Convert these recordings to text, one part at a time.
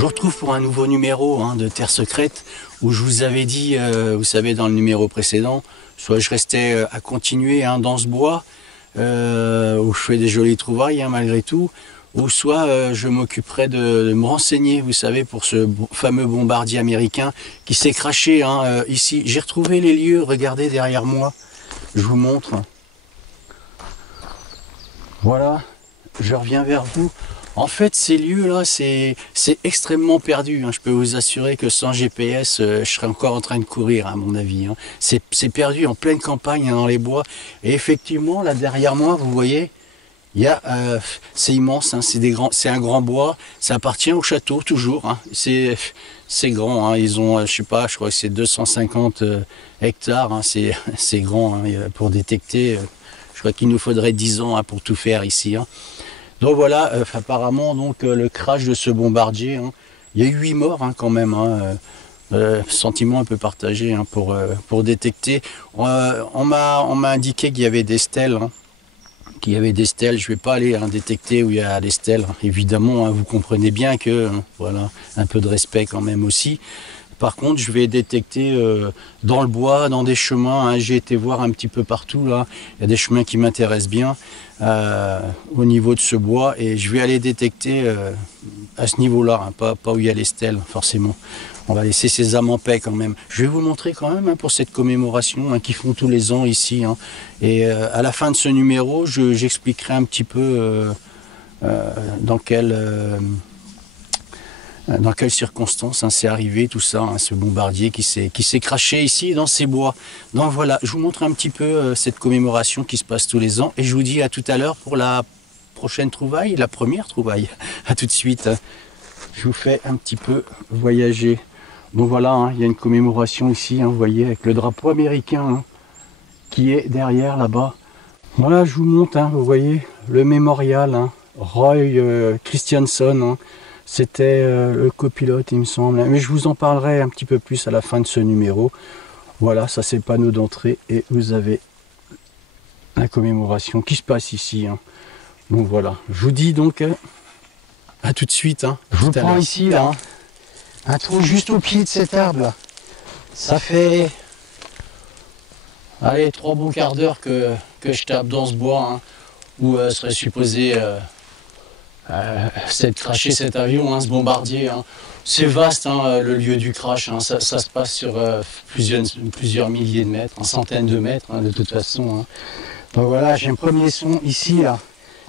Je vous retrouve pour un nouveau numéro de Terre Secrète où je vous avais dit, vous savez dans le numéro précédent, soit je restais à continuer dans ce bois où je fais des jolies trouvailles malgré tout, ou soit je m'occuperai de me renseigner, vous savez, pour ce fameux bombardier américain qui s'est crashé ici. J'ai retrouvé les lieux, regardez derrière moi, je vous montre. Voilà, je reviens vers vous. En fait, ces lieux-là, c'est extrêmement perdu. Je peux vous assurer que sans GPS, je serais encore en train de courir, à mon avis. C'est perdu en pleine campagne, dans les bois. Et effectivement, là derrière moi, vous voyez, il y a, c'est immense. C'est un grand bois. Ça appartient au château toujours. C'est grand. Ils ont, je sais pas, je crois que c'est 250 hectares. C'est grand pour détecter. Je crois qu'il nous faudrait 10 ans pour tout faire ici. Donc voilà, apparemment le crash de ce bombardier, il y a eu 8 morts quand même, sentiment un peu partagé pour détecter. On m'a indiqué qu'il y avait des stèles, je ne vais pas aller détecter où il y a des stèles, évidemment, vous comprenez bien que, voilà, un peu de respect quand même aussi. Par contre, je vais détecter dans le bois, dans des chemins. J'ai été voir un petit peu partout là. Il y a des chemins qui m'intéressent bien au niveau de ce bois, et je vais aller détecter à ce niveau-là, pas où il y a les stèles forcément. On va laisser ces âmes en paix quand même. Je vais vous montrer quand même pour cette commémoration qu'ils font tous les ans ici. Et à la fin de ce numéro, j'expliquerai un petit peu dans quelles circonstances c'est arrivé tout ça, ce bombardier qui s'est crashé ici dans ces bois. Donc voilà, je vous montre un petit peu cette commémoration qui se passe tous les ans, et je vous dis à tout à l'heure pour la prochaine trouvaille, la première trouvaille. À tout de suite. Je vous fais un petit peu voyager. Donc voilà, il y a une commémoration ici, vous voyez, avec le drapeau américain qui est derrière là-bas. Voilà, je vous montre, vous voyez, le mémorial, Roy Christianson. C'était le copilote, il me semble. Mais je vous en parlerai un petit peu plus à la fin de ce numéro. Voilà, ça c'est le panneau d'entrée. Et vous avez la commémoration qui se passe ici. Donc voilà, je vous dis donc à tout de suite. Je vous prends ici, là, un trou juste au pied de cet arbre. Là. Ça fait, allez, 3 bons quarts d'heure que je tape dans ce bois, où serait supposé... c'est de crasher cet avion, ce bombardier. C'est vaste le lieu du crash, ça se passe sur plusieurs milliers de mètres, centaines de mètres de toute façon. Donc voilà, j'ai un premier son ici, là,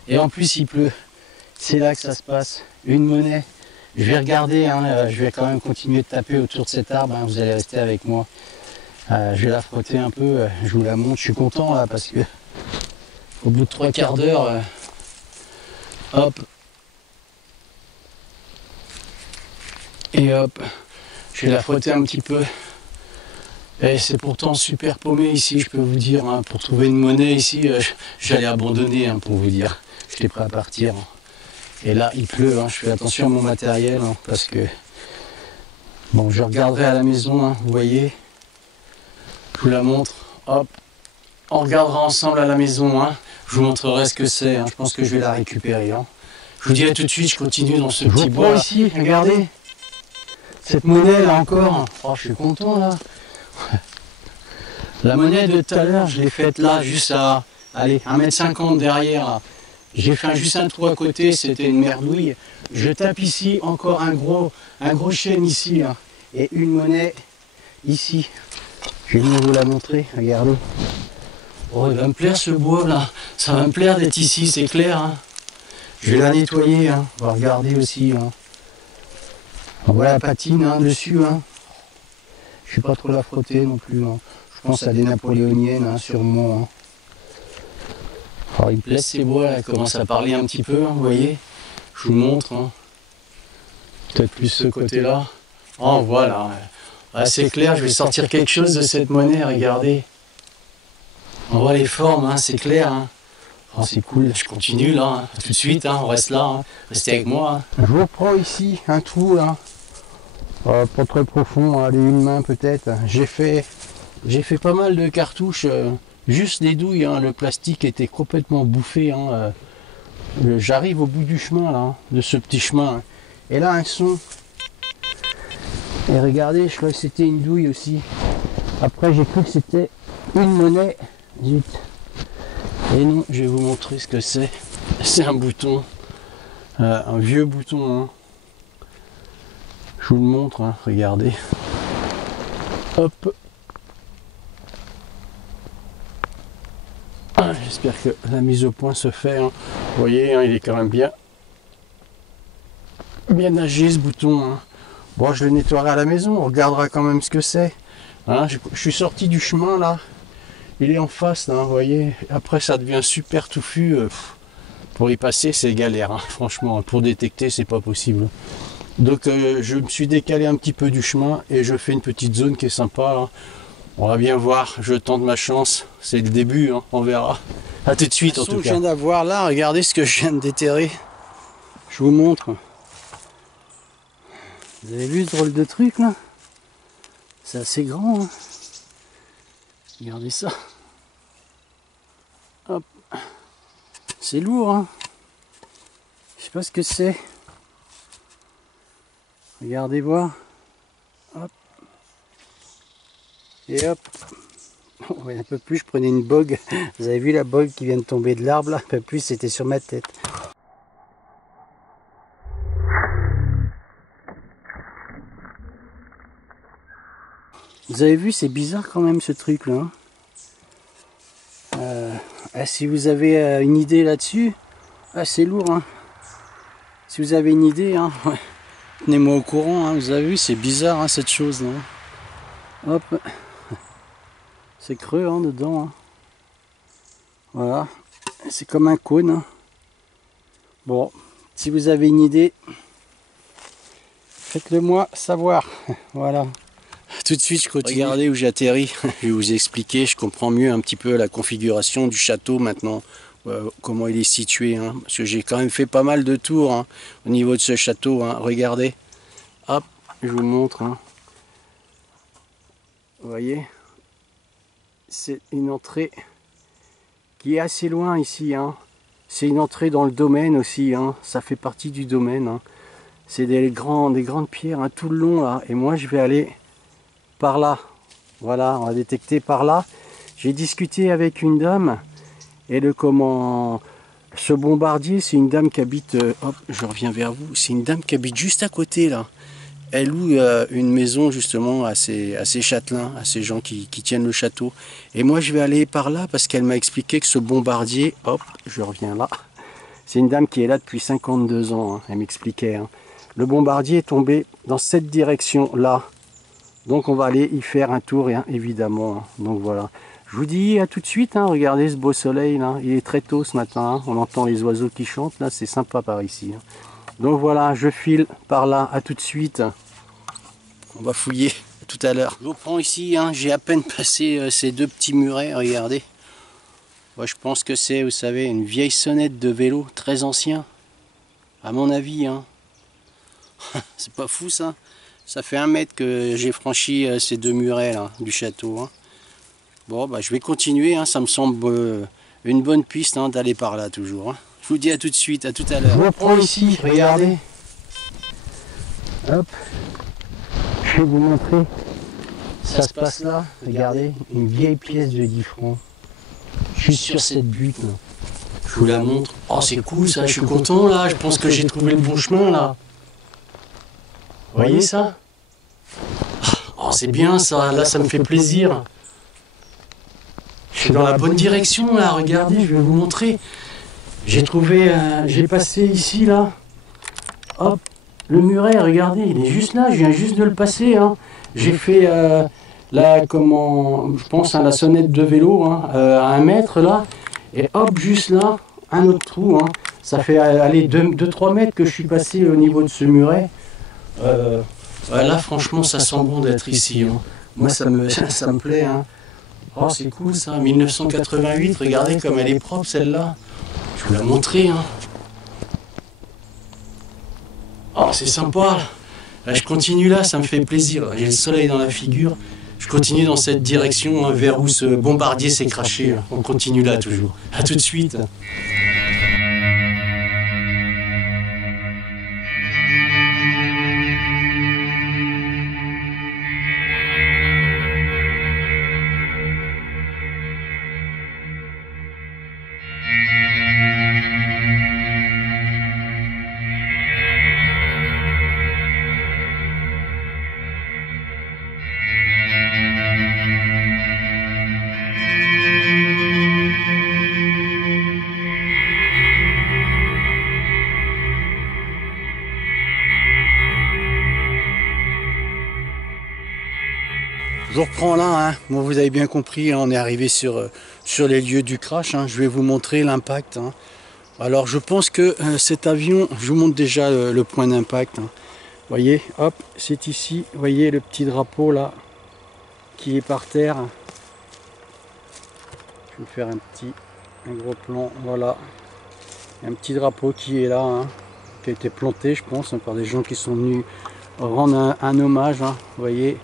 et en plus il pleut. C'est là que ça se passe. Une monnaie. Je vais regarder, je vais quand même continuer de taper autour de cet arbre, vous allez rester avec moi. Je vais la frotter un peu, je vous la montre, je suis content là parce que au bout de 3 quarts d'heure, hop. Et hop, je vais la frotter un petit peu. Et c'est pourtant super paumé ici, je peux vous dire. Pour trouver une monnaie ici, j'allais abandonner pour vous dire. J'étais prêt à partir. Et là, il pleut, je fais attention à mon matériel parce que... Bon, je regarderai à la maison, vous voyez. Je vous la montre. Hop, on regardera ensemble à la maison. Je vous montrerai ce que c'est. Je pense que je vais la récupérer. Je vous dirai tout de suite, je continue dans ce petit bois ici, regardez. Cette monnaie là encore, je suis content là. La monnaie de tout à l'heure, je l'ai faite là, juste à, allez, 1,50 m derrière. Là. J'ai fait juste un trou à côté, c'était une merdouille. Je tape ici, encore un gros chêne ici, là. Et une monnaie ici. Je vais venir vous la montrer, regardez. Oh, il va me plaire ce bois là, ça va me plaire d'être ici, c'est clair. Je vais la nettoyer, on va regarder aussi. On voit la patine dessus. Je ne vais pas trop la frotter non plus. Je pense à des napoléoniennes sûrement. Alors, il me plaît ces bois là, commence à parler un petit peu, vous voyez. Je vous montre. Peut-être plus ce côté-là. Oh voilà. C'est clair, je vais sortir quelque chose de cette monnaie, regardez. On voit les formes, c'est clair. Oh, c'est cool, je continue là, tout de suite, on reste là, restez avec moi. Je vous reprends ici un trou là. Pas très profond, allez, une main peut-être. J'ai fait pas mal de cartouches, juste des douilles, le plastique était complètement bouffé. J'arrive au bout du chemin là, de ce petit chemin. Et là un son Et regardez, je crois que c'était une douille aussi. Après j'ai cru que c'était une monnaie. Zut. Et non, je vais vous montrer ce que c'est. C'est un bouton. Un vieux bouton. Hein. Je vous le montre, hein. Regardez. Hop. Ah, j'espère que la mise au point se fait. Hein. Vous voyez, hein, il est quand même bien âgé ce bouton. Hein. Bon, je le nettoierai à la maison, on regardera quand même ce que c'est. Hein, je suis sorti du chemin là. Il est en face, là, vous voyez. Après, ça devient super touffu. Pour y passer, c'est galère. Hein. Franchement, pour détecter, c'est pas possible. Donc, je me suis décalé un petit peu du chemin et je fais une petite zone qui est sympa. Là. On va bien voir. Je tente ma chance. C'est le début, hein. On verra. A tout de suite, en tout cas. Je viens d'avoir là. Regardez ce que je viens de déterrer. Je vous montre. Vous avez vu ce drôle de truc là? C'est assez grand. Hein. Regardez ça. Hop. C'est lourd. Hein. Je sais pas ce que c'est. Regardez voir. Hop. Et hop. Oh, un peu plus, je prenais une bogue. Vous avez vu la bogue qui vient de tomber de l'arbre là? Un peu plus, c'était sur ma tête. Vous avez vu, c'est bizarre quand même ce truc là. Si vous avez une idée là-dessus, c'est lourd. Hein. Si vous avez une idée, hein, ouais. Tenez-moi au courant. Hein. Vous avez vu, c'est bizarre hein, cette chose là. Hop, c'est creux hein, dedans. Hein. Voilà, c'est comme un cône. Hein. Bon, si vous avez une idée, faites-le moi savoir. Voilà. Tout de suite, je continue. Regardez où j'atterris. Je vais vous expliquer. Je comprends mieux un petit peu la configuration du château maintenant. Comment il est situé. Hein, parce que j'ai quand même fait pas mal de tours hein, au niveau de ce château. Hein. Regardez. Hop, je vous montre. Hein. Vous voyez, c'est une entrée qui est assez loin ici. Hein. C'est une entrée dans le domaine aussi. Hein. Ça fait partie du domaine. Hein. C'est des grandes pierres hein, tout le long là. Et moi, je vais aller par là, voilà, on va détecter par là. J'ai discuté avec une dame et ce bombardier, c'est une dame qui habite, hop, je reviens vers vous, c'est une dame qui habite juste à côté là. Elle loue une maison justement à ces châtelains, à ces gens qui tiennent le château. Et moi je vais aller par là parce qu'elle m'a expliqué que ce bombardier, hop, je reviens là. C'est une dame qui est là depuis 52 ans, hein, elle m'expliquait. Hein. Le bombardier est tombé dans cette direction là. Donc on va aller y faire un tour, hein, évidemment. Hein. Donc voilà. Je vous dis à tout de suite. Hein. Regardez ce beau soleil là. Il est très tôt ce matin. Hein. On entend les oiseaux qui chantent là. C'est sympa par ici. Hein. Donc voilà, je file par là. À tout de suite. On va fouiller tout à l'heure. Je vous prends ici. Hein. J'ai à peine passé ces deux petits murets. Regardez. Moi, je pense que c'est, vous savez, une vieille sonnette de vélo très ancien. À mon avis. Hein. C'est pas fou ça. Ça fait 1 mètre que j'ai franchi ces deux murets là, du château. Hein. Bon, bah, je vais continuer, hein. Ça me semble une bonne piste hein, d'aller par là toujours. Hein. Je vous dis à tout de suite, à tout à l'heure. Je reprends ici, regardez. Hop, je vais vous montrer. Ça se passe là, regardez, une vieille pièce de 10 francs. Je suis sur cette butte là. Je vous la montre. Oh, c'est cool ça, je suis content là, je pense que j'ai trouvé le bon chemin là. Vous voyez ça? Oh, c'est bien ça, là ça me fait plaisir. Je suis dans la bonne direction là, regardez, je vais vous montrer. J'ai trouvé, j'ai passé ici là. Hop, le muret, regardez, il est juste là, je viens juste de le passer. Hein. J'ai fait je pense à la sonnette de vélo, hein, à 1 mètre là. Et hop, juste là, un autre trou. Hein. Ça fait aller 2-3 mètres que je suis passé au niveau de ce muret. Là franchement ça sent bon d'être ici. Hein. Moi ça me plaît. Hein. Oh c'est cool ça, 1988, regardez comme elle est propre celle-là. Je vous la montrer. Hein. Oh c'est sympa. Là, je continue là, ça me fait plaisir. J'ai le soleil dans la figure. Je continue dans cette direction hein, vers où ce bombardier s'est craché. On continue là toujours. A tout de suite. Je reprends là, hein. Bon, vous avez bien compris, hein, on est arrivé sur les lieux du crash, hein. Je vais vous montrer l'impact, hein. Alors je pense que cet avion, je vous montre déjà le point d'impact, hein. Vous voyez, hop, c'est ici, vous voyez le petit drapeau là, qui est par terre. Je vais vous faire un gros plan, voilà. Il y a un petit drapeau qui est là, hein, qui a été planté, je pense, hein, par des gens qui sont venus rendre un hommage, hein. Vous voyez.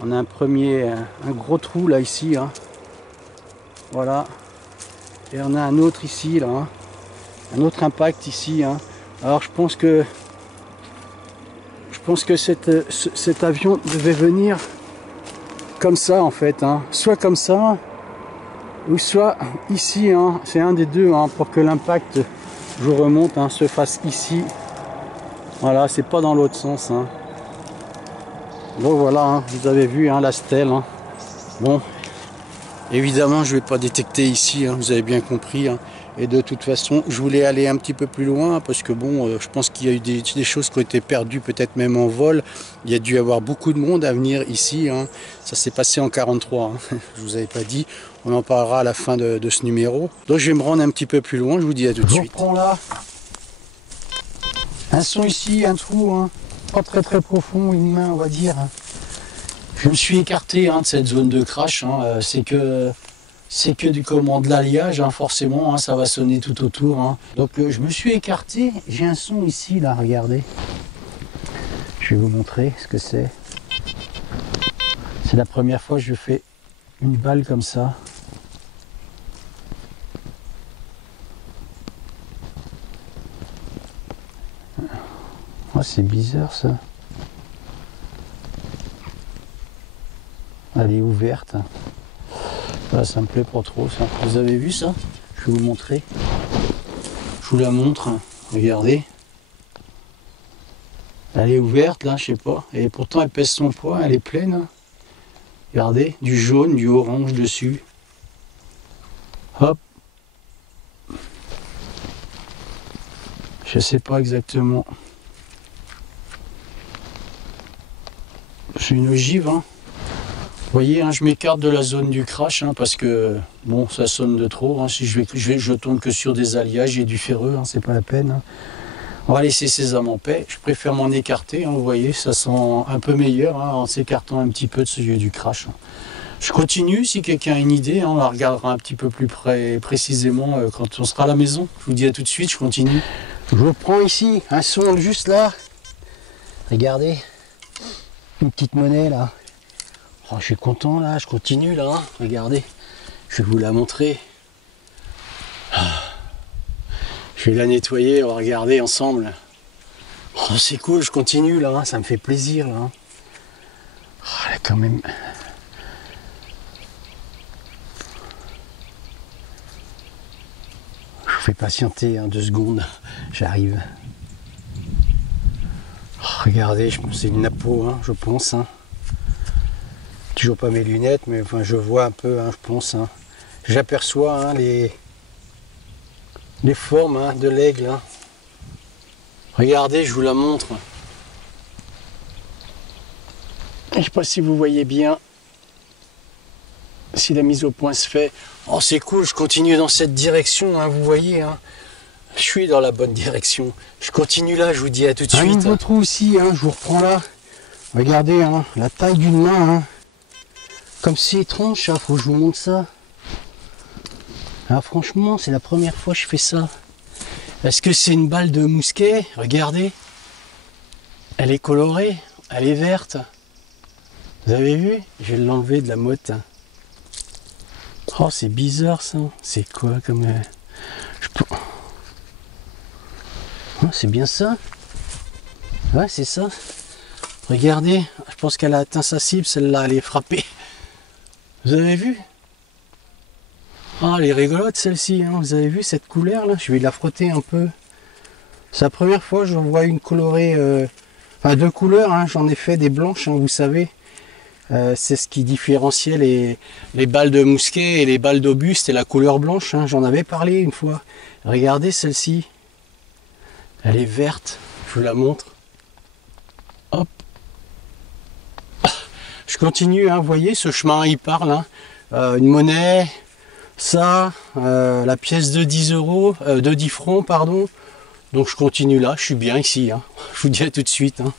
On a un gros trou là ici, hein. Voilà, et on a un autre ici là, hein. Un autre impact ici, hein. Alors je pense que cet avion devait venir comme ça en fait, hein. Soit comme ça ou soit ici, hein. C'est un des deux, hein, pour que l'impact, je vous remonte, hein, se fasse ici. Voilà, c'est pas dans l'autre sens, hein. Donc voilà, hein, vous avez vu, hein, la stèle, hein. Bon, évidemment je ne vais pas détecter ici, hein, vous avez bien compris, hein. Et de toute façon je voulais aller un petit peu plus loin parce que bon, je pense qu'il y a eu des choses qui ont été perdues, peut-être même en vol. Il y a dû y avoir beaucoup de monde à venir ici, hein. Ça s'est passé en 43, hein. Je vous avais pas dit, on en parlera à la fin de ce numéro. Donc je vais me rendre un petit peu plus loin, je vous dis à tout de suite. Je reprends là un son ici, un trou, hein. Pas très profond, une main on va dire. Je me suis écarté, hein, de cette zone de crash, hein. C'est que de l'alliage, hein, forcément, hein, ça va sonner tout autour, hein. Donc je me suis écarté, j'ai un son ici là, regardez. Je vais vous montrer ce que c'est. C'est la première fois que je fais une balle comme ça. Oh, c'est bizarre ça. Elle est ouverte. Là, ça me plaît pas trop ça. Vous avez vu ça? Je vais vous montrer. Je vous la montre. Regardez. Elle est ouverte là, je sais pas. Et pourtant elle pèse son poids, elle est pleine, hein. Regardez, du jaune, du orange dessus. Hop. Je sais pas exactement. C'est une ogive, hein. Vous voyez, hein, je m'écarte de la zone du crash, hein, parce que bon, ça sonne de trop, hein. Si je tourne que sur des alliages et du ferreux, hein, c'est pas la peine, hein. On va laisser ces âmes en paix. Je préfère m'en écarter, hein, vous voyez, ça sent un peu meilleur, hein, en s'écartant un petit peu de ce lieu du crash, hein. Je continue, si quelqu'un a une idée, hein, on la regardera un petit peu plus précisément quand on sera à la maison. Je vous dis à tout de suite, je continue. Je reprends ici un son juste là. Regardez, une petite monnaie là. Oh, je suis content là, je continue là, hein. Regardez, je vais vous la montrer. Je vais la nettoyer, on va regarder ensemble. Oh, c'est cool, je continue là, hein. Ça me fait plaisir là, hein. Oh, elle a quand même... Je vous fais patienter, hein, 2 secondes, j'arrive. Oh, regardez, je pense que c'est une napo, hein, je pense, hein. Toujours pas mes lunettes, mais enfin je vois un peu, hein, je pense, hein. J'aperçois, hein, les formes, hein, de l'aigle, hein. Regardez, je vous la montre. Je ne sais pas si vous voyez bien, si la mise au point se fait. Oh, c'est cool, je continue dans cette direction, hein, vous voyez, hein. Je suis dans la bonne direction. Je continue là, je vous dis à tout de suite. Un nouveau trou aussi, hein, je vous reprends là. Regardez, hein, la taille d'une main, hein. Comme c'est étrange, ça, faut que je vous montre ça. Alors franchement, c'est la première fois que je fais ça. Est-ce que c'est une balle de mousquet? Regardez. Elle est colorée, elle est verte. Vous avez vu? Je vais l'enlever de la motte. Oh, c'est bizarre ça. C'est quoi comme... Oh, c'est bien ça. Ouais, c'est ça. Regardez, je pense qu'elle a atteint sa cible, celle-là, elle est frappée. Vous avez vu? Ah, elle est rigolote celle-ci, hein. Vous avez vu cette couleur là? Je vais la frotter un peu. C'est la première fois que je vois une colorée, enfin 2 couleurs, hein. J'en ai fait des blanches, hein, vous savez. C'est ce qui différenciait les balles de mousquet et les balles d'obus, c'était la couleur blanche, hein. J'en avais parlé une fois. Regardez celle-ci. Elle est verte, je vous la montre. Hop. Je continue, hein, vous voyez, ce chemin il parle. Hein. Une monnaie, ça, la pièce de 10 euros, de 10 francs, pardon. Donc je continue là, je suis bien ici. Hein. Je vous dis à tout de suite. Hein.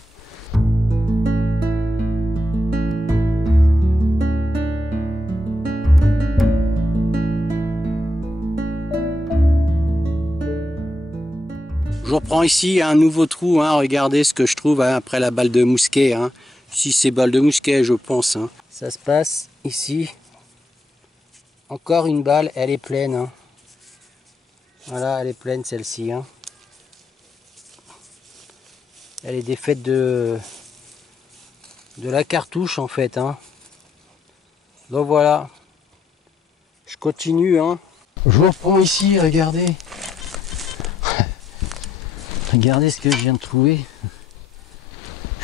Je reprends ici un nouveau trou, hein. Regardez ce que je trouve hein, après la balle de mousquet. Hein. Si c'est balle de mousquet, je pense. Hein. Ça se passe ici. Encore une balle, elle est pleine. Hein. Voilà, elle est pleine celle-ci. Hein. Elle est défaite de la cartouche en fait. Hein. Donc voilà. Je continue. Hein. Je reprends ici, regardez. Regardez ce que je viens de trouver.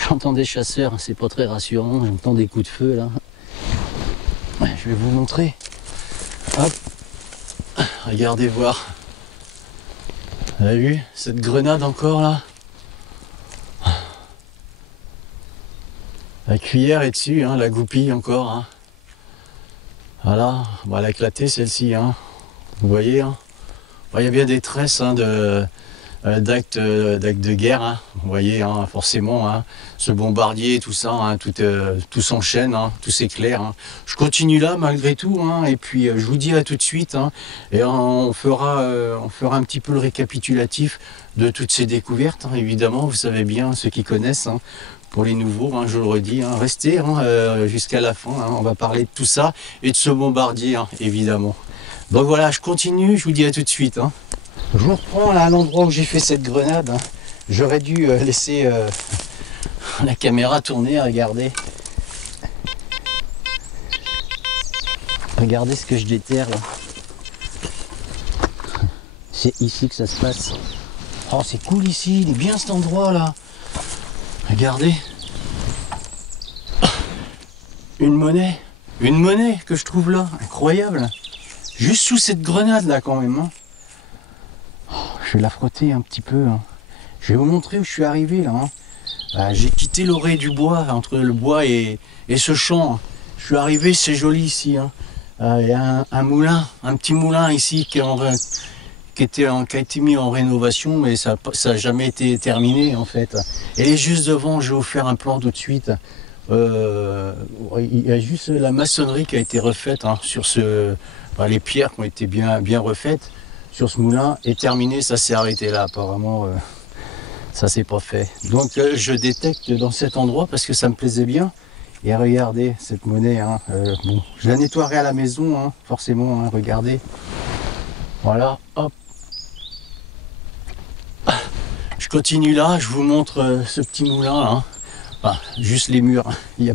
J'entends des chasseurs, c'est pas très rassurant. J'entends des coups de feu là. Ouais, je vais vous montrer. Hop. Regardez voir. Vous avez vu cette grenade encore là? La cuillère est dessus, hein, la goupille encore. Hein. Voilà, on va l'éclater celle-ci. Hein. Vous voyez, hein. Il y a bien des tresses hein, d'actes de guerre, hein. Vous voyez, hein, forcément, hein, ce bombardier, tout ça, hein, tout s'enchaîne, hein, tout s'éclaire. Hein. Je continue là malgré tout, hein, et puis je vous dis à tout de suite, hein, et on fera un petit peu le récapitulatif de toutes ces découvertes, hein, évidemment, vous savez bien, ceux qui connaissent, hein, pour les nouveaux, hein, je le redis, hein, restez hein, jusqu'à la fin, hein, on va parler de tout ça, et de ce bombardier, hein, évidemment. Donc voilà, je continue, je vous dis à tout de suite. Hein. Je vous reprends là à l'endroit où j'ai fait cette grenade. Hein. J'aurais dû laisser la caméra tourner, regardez. Regardez ce que je déterre là. C'est ici que ça se passe. Oh c'est cool ici, il est bien cet endroit là. Regardez. Une monnaie que je trouve là, incroyable. Juste sous cette grenade là quand même. Hein. Je vais la frotter un petit peu. Hein. Je vais vous montrer où je suis arrivé là. Hein. J'ai quitté l'orée du bois, entre le bois et ce champ. Hein. Je suis arrivé, c'est joli ici. Hein. Il y a un moulin, un petit moulin ici qui a été mis en rénovation, mais ça n'a jamais été terminé en fait. Et juste devant, je vais vous faire un plan tout de suite. Il y a juste la maçonnerie qui a été refaite hein, sur les pierres qui ont été bien refaites. Sur ce moulin est terminé, ça s'est arrêté là apparemment, ça s'est pas fait. Donc je détecte dans cet endroit parce que ça me plaisait bien. Et regardez cette monnaie, hein, bon, je la nettoierai à la maison, hein, forcément, hein, regardez. Voilà, hop. Je continue là, je vous montre ce petit moulin là. Hein. Enfin, juste les murs, hein. Il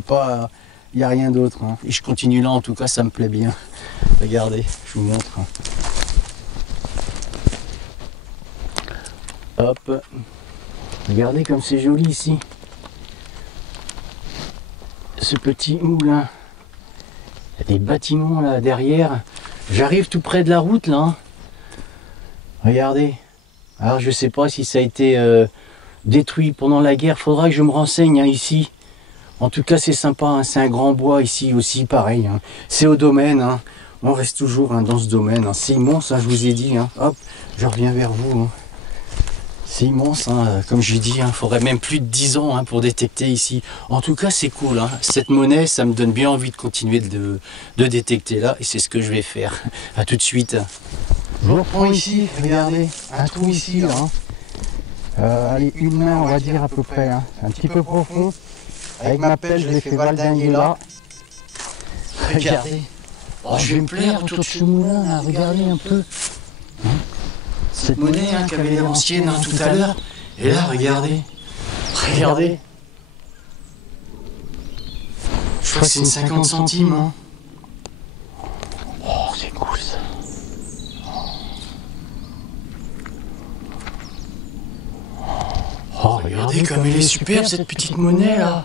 n'y a rien d'autre. Hein. Et je continue là, en tout cas ça me plaît bien. Regardez, je vous montre. Hein. Hop, regardez comme c'est joli ici. Ce petit moulin. Il y a des bâtiments là derrière. J'arrive tout près de la route là. Hein. Regardez. Alors je sais pas si ça a été détruit pendant la guerre. Faudra que je me renseigne hein, ici. En tout cas c'est sympa. Hein. C'est un grand bois ici aussi, pareil. Hein. C'est au domaine. Hein. On reste toujours hein, dans ce domaine. Hein. C'est immense, hein, je vous ai dit. Hein. Hop, je reviens vers vous. Hein. C'est immense, hein. Comme je dis, il faudrait même plus de 10 ans hein, pour détecter ici. En tout cas, c'est cool. Hein. Cette monnaie, ça me donne bien envie de continuer de détecter là. Et c'est ce que je vais faire. A tout de suite. Je reprends ici, regardez, un trou ici. Là, hein. Allez, une main, on va dire à peu près. Hein. Un petit peu profond. Avec ma pelle, je l'ai fait valdinguer là. Regardez. Oh, je vais me plaire autour de ce moulin, là. Regardez un peu. Hein. Cette monnaie hein, qu'avait l'air ancienne hein, tout à l'heure. Et là, regardez. Regardez. Je crois que c'est une 50 centimes. Hein. Oh, c'est cool ça. Oh, regardez comme elle est superbe cette petite monnaie là.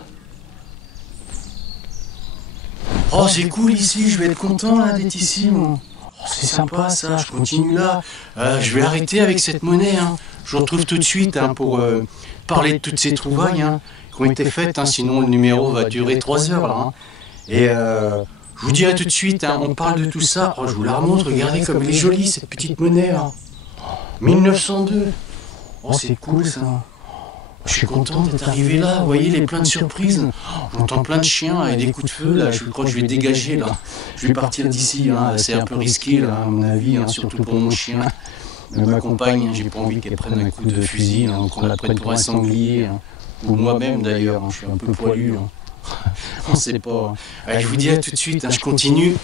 Oh, c'est cool ici, je vais être content là d'être ici. Oh, c'est sympa ça, je continue là. Je vais arrêter avec cette monnaie. Hein. Je vous retrouve tout de suite hein, pour parler de toutes ces trouvailles hein, qui ont été faites. Hein, sinon, le numéro va durer 3 heures là. Hein. Et je vous dis à tout de suite, hein, on parle de tout ça. Oh, je vous la remontre, regardez comme elle est jolie cette petite monnaie là. 1902. Oh, c'est cool ça. Je suis content d'être arrivé là, vous voyez, les plein de surprises. J'entends plein de chiens et des coups de feu, là, je crois que je vais dégager, là. Je vais partir d'ici, hein. C'est un peu risqué, là, à mon avis, hein, surtout pour mon chien. Ma compagne, j'ai pas envie qu'elle prenne un coup de fusil, hein, qu'on la prenne pour un sanglier, hein. Ou moi-même d'ailleurs, hein, je suis un peu poilu. Hein. On sait pas. Hein. Je vous dis à tout de suite, hein, je continue.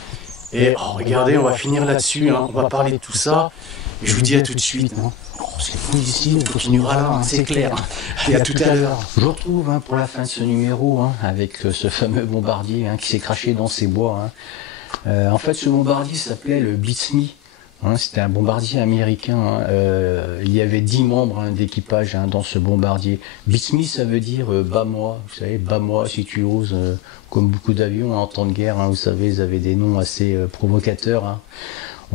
Et oh, regardez, on va finir là-dessus, hein. On va parler de tout ça. Et je vous dis à tout de suite. Hein. Oh, c'est cool ici, on continuera là, hein, c'est clair. Et à tout à l'heure. Je vous retrouve hein, pour la fin de ce numéro hein, avec ce fameux bombardier hein, qui s'est craché dans ces bois. Hein. En fait, ce bombardier s'appelait le Blitz Me. Hein, c'était un bombardier américain. Hein. Il y avait 10 membres hein, d'équipage hein, dans ce bombardier. Blitz Me, ça veut dire bats-moi. Vous savez, bats-moi si tu oses. Comme beaucoup d'avions hein, en temps de guerre, hein, vous savez, ils avaient des noms assez provocateurs. Hein.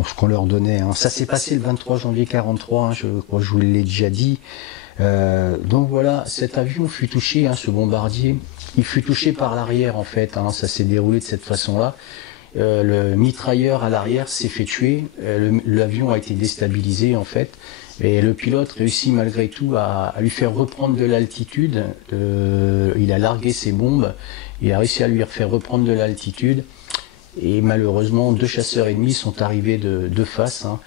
Ce qu'on leur donnait. Hein. Ça s'est passé le 23 janvier 1943, hein, je crois que je vous l'ai déjà dit. Donc voilà, cet avion fut touché, hein, ce bombardier, il fut touché par l'arrière en fait, hein, ça s'est déroulé de cette façon-là. Le mitrailleur à l'arrière s'est fait tuer, l'avion a été déstabilisé en fait, et le pilote réussit malgré tout à lui faire reprendre de l'altitude, il a largué ses bombes, il a réussi à lui faire reprendre de l'altitude. Et malheureusement, 2 chasseurs ennemis sont arrivés de face hein,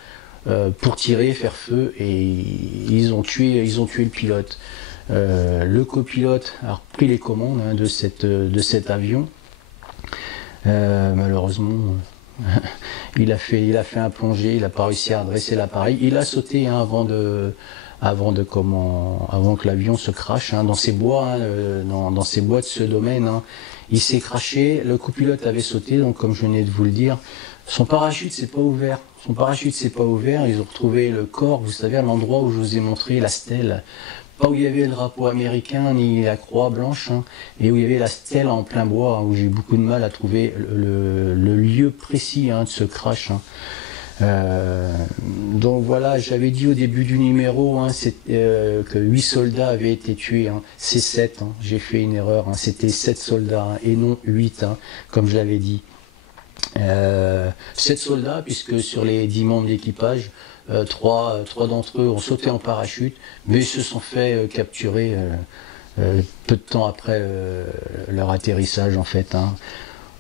pour tirer, faire feu, et ils ont tué le pilote. Le copilote a repris les commandes hein, de cet avion. Malheureusement, il a fait un plongé, il n'a pas réussi à redresser l'appareil. Il a sauté hein, avant que l'avion se crache hein, dans ces bois, hein, dans ces bois de ce domaine. Hein. Il s'est craché, le copilote avait sauté, donc comme je venais de vous le dire, son parachute s'est pas ouvert. Ils ont retrouvé le corps, vous savez, à l'endroit où je vous ai montré la stèle. Pas où il y avait le drapeau américain, ni la croix blanche, hein, et où il y avait la stèle en plein bois, hein, où j'ai eu beaucoup de mal à trouver le lieu précis hein, de ce crash. Hein. Donc voilà, j'avais dit au début du numéro hein, que 8 soldats avaient été tués, hein. C'est 7, hein. J'ai fait une erreur, hein. C'était 7 soldats hein, et non 8, hein, comme je l'avais dit. 7 soldats, puisque sur les 10 membres d'équipage, 3 d'entre eux ont sauté en parachute, mais ils se sont fait capturer peu de temps après leur atterrissage en fait. Hein.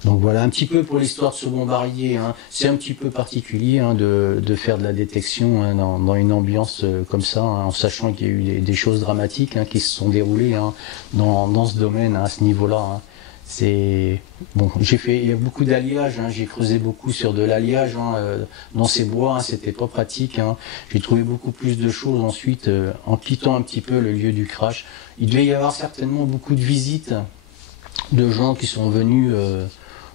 Donc voilà un petit peu pour l'histoire de ce bombardier. Hein. C'est un petit peu particulier hein, de faire de la détection hein, dans une ambiance comme ça, hein, en sachant qu'il y a eu des choses dramatiques hein, qui se sont déroulées hein, dans ce domaine, hein, à ce niveau-là. Hein. C'est bon, il y a beaucoup d'alliage, hein, j'ai creusé beaucoup sur de l'alliage hein, dans ces bois, hein, c'était pas pratique. Hein. J'ai trouvé beaucoup plus de choses ensuite en quittant un petit peu le lieu du crash. Il devait y avoir certainement beaucoup de visites de gens qui sont venus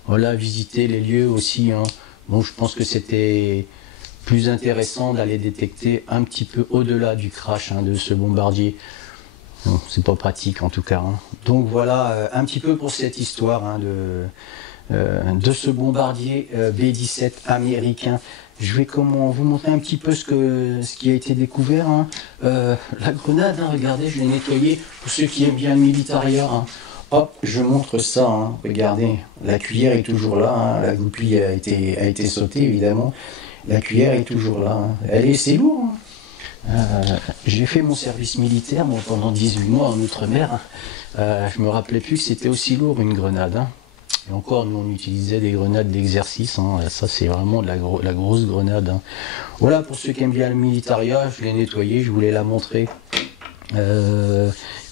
voilà, visiter les lieux aussi. Hein. Bon, je pense que c'était plus intéressant d'aller détecter un petit peu au-delà du crash hein, de ce bombardier. Bon, c'est pas pratique en tout cas. Hein. Donc voilà un petit peu pour cette histoire hein, de ce bombardier B-17 américain. Je vais vous montrer un petit peu ce qui a été découvert. Hein. La grenade, hein, regardez, je l'ai nettoyée pour ceux qui aiment bien le militaria. Hein. Hop, je montre ça, hein. Regardez, la cuillère est toujours là, hein. La goupille a été sautée évidemment, la cuillère est toujours là, hein. C'est lourd. Hein. J'ai fait mon service militaire moi, pendant 18 mois en Outre-mer, hein. Je me rappelais plus que c'était aussi lourd une grenade. Hein. Et encore, nous on utilisait des grenades d'exercice, hein. Ça c'est vraiment de la grosse grenade. Hein. Voilà, pour ceux qui aiment bien le militaria, je l'ai nettoyé, je voulais la montrer.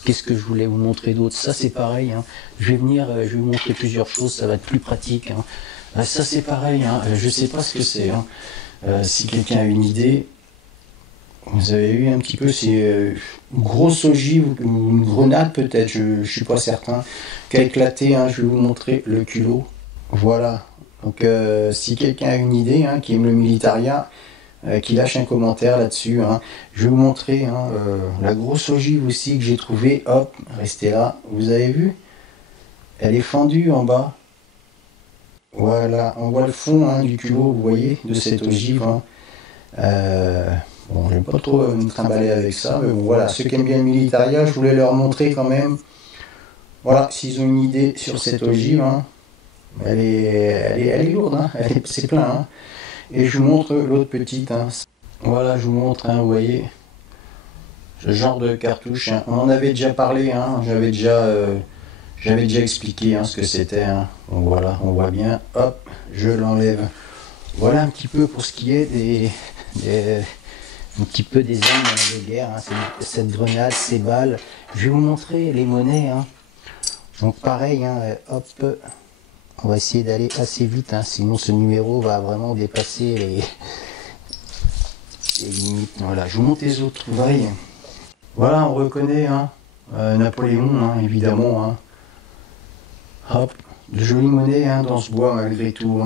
Qu'est-ce que je voulais vous montrer d'autre? Ça c'est pareil, hein. Je vais vous montrer plusieurs choses, ça va être plus pratique. Hein. Ça c'est pareil, hein. Je ne sais pas ce que c'est. Hein. Si quelqu'un a une idée, vous avez vu un petit peu, c'est une grosse ogive ou une grenade peut-être, je ne suis pas certain, qui a éclaté. Hein. Je vais vous montrer le culot. Voilà, donc si quelqu'un a une idée, hein, qui aime le militaria, qui lâche un commentaire là-dessus. Hein. Je vais vous montrer hein, la grosse ogive aussi que j'ai trouvée. Hop, restez là. Vous avez vu? Elle est fendue en bas. Voilà, on voit le fond du culot, vous voyez, de cette ogive. Bon, j'aime pas trop me trimballer avec ça, mais bon, voilà, ceux qui aiment bien le militaria, je voulais leur montrer quand même. Voilà, s'ils ont une idée sur cette ogive, elle est lourde, c'est plein. Et je vous montre l'autre petite. Voilà, je vous montre, vous voyez, ce genre de cartouche. On en avait déjà parlé, j'avais déjà expliqué ce que c'était. Donc voilà, on voit bien. Hop, je l'enlève. Voilà un petit peu pour ce qui est un petit peu des armes de guerre. Cette grenade, ces balles. Je vais vous montrer les monnaies. Donc pareil, hop, on va essayer d'aller assez vite, sinon ce numéro va vraiment dépasser les limites. Voilà, je vous montre les autres trouvailles. Voilà, on reconnaît Napoléon, évidemment. Hop, de jolies monnaies dans ce bois malgré tout.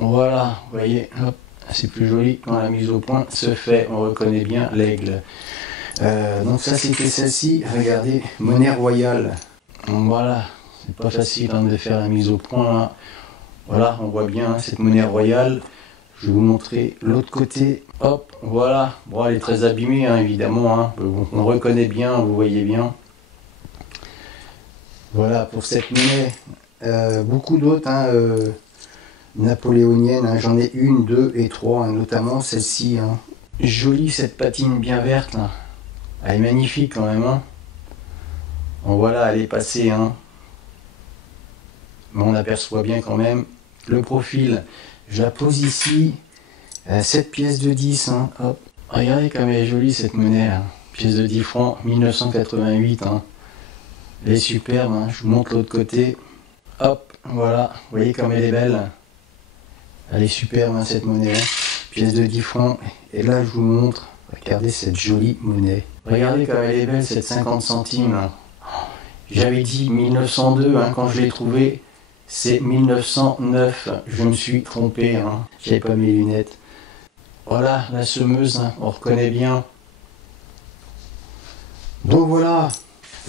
Voilà, vous voyez, hop, c'est plus joli quand la mise au point se fait. On reconnaît bien l'aigle. Donc ça c'était celle-ci, regardez, monnaie royale. Voilà, c'est pas facile de faire la mise au point. Voilà, on voit bien cette monnaie royale. Je vais vous montrer l'autre côté. Hop, voilà. Bon, elle est très abîmée, évidemment. On reconnaît bien, vous voyez bien. Voilà pour cette monnaie. Beaucoup d'autres napoléoniennes. J'en ai une, deux et trois, notamment celle-ci. Jolie cette patine bien verte. Là. Elle est magnifique quand même. Bon, voilà, elle est passée. Mais on aperçoit bien quand même le profil. Je la pose ici. Cette pièce de 10. Hop. Regardez comme elle est jolie cette monnaie. Pièce de 10 francs, 1988. Elle est superbe. Je vous montre l'autre côté. Hop, voilà. Vous voyez comme elle est belle. Elle est superbe cette monnaie. Pièce de 10 francs. Et là, je vous montre. Regardez cette jolie monnaie. Regardez comme elle est belle cette 50 centimes. J'avais dit 1902 quand je l'ai trouvée. C'est 1909. Je me suis trompé. J'avais pas mes lunettes. Voilà la semeuse. On reconnaît bien. Donc voilà.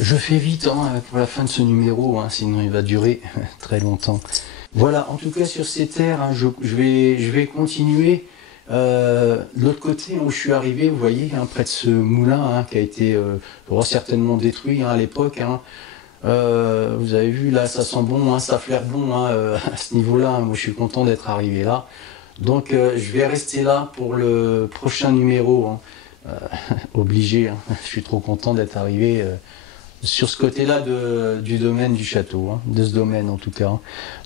Je fais vite pour la fin de ce numéro. Sinon il va durer très longtemps. Voilà. En tout cas sur ces terres, je vais continuer. De l'autre côté où je suis arrivé, vous voyez, près de ce moulin qui a été certainement détruit à l'époque. Vous avez vu là, ça sent bon, ça flaire bon à ce niveau-là. Moi, je suis content d'être arrivé là. Donc, je vais rester là pour le prochain numéro. Obligé. Je suis trop content d'être arrivé sur ce côté-là du domaine du château, de ce domaine en tout cas.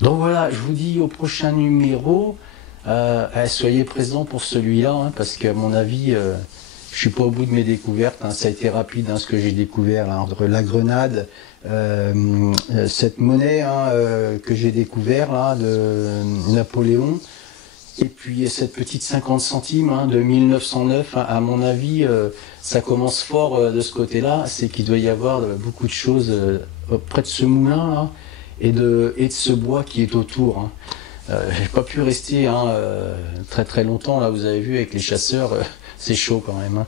Donc voilà, je vous dis au prochain numéro. Soyez présents pour celui-là, parce qu'à mon avis, je suis pas au bout de mes découvertes. Ça a été rapide ce que j'ai découvert entre la grenade, cette monnaie que j'ai découvert là de Napoléon, et puis cette petite 50 centimes de 1909. À mon avis, ça commence fort de ce côté-là. C'est qu'il doit y avoir beaucoup de choses près de ce moulin là, et de ce bois qui est autour. J'ai pas pu rester très très longtemps là, vous avez vu avec les chasseurs, c'est chaud quand même.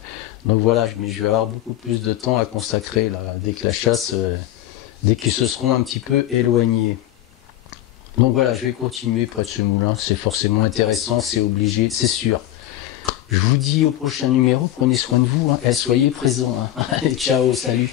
Donc voilà, mais je vais avoir beaucoup plus de temps à consacrer là, dès que la chasse, dès qu'ils se seront un petit peu éloignés. Donc voilà, je vais continuer près de ce moulin, c'est forcément intéressant, c'est obligé, c'est sûr. Je vous dis au prochain numéro, prenez soin de vous, et soyez présents. Allez, ciao, salut.